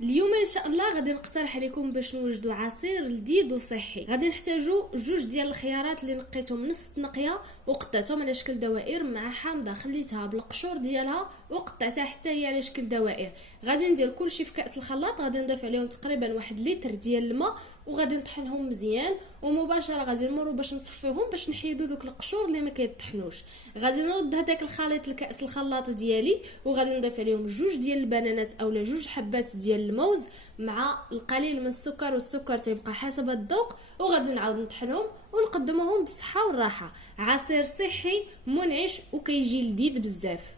اليوم ان شاء الله غادي نقترح عليكم باش نوجدوا عصير لذيذ وصحي. غادي نحتاجوا جوج ديال الخيارات اللي نقيتهم نص نقيه وقطعتهم على شكل دوائر، مع حامضه خليتها بالقشور ديالها وقطعتها حتى هي على شكل دوائر. غادي ندير كلشي في كاس الخلاط، غادي نضيف عليهم تقريبا 1 لتر ديال الماء وغادي نطحنهم مزيان، ومباشره غادي نمروا باش نصفيهم باش نحيدوا دوك القشور اللي ما كيطحنوش. غادي نرد هذاك الخليط لكاس الخلاط ديالي وغادي نضيف عليهم جوج ديال البنانات اولا جوج حبات ديال الموز مع القليل من السكر، والسكر تيبقى حسب الذوق، وغادي نعاود نطحنهم ونقدموهم بالصحه والراحه. عصير صحي منعش وكيجي لذيذ بزاف.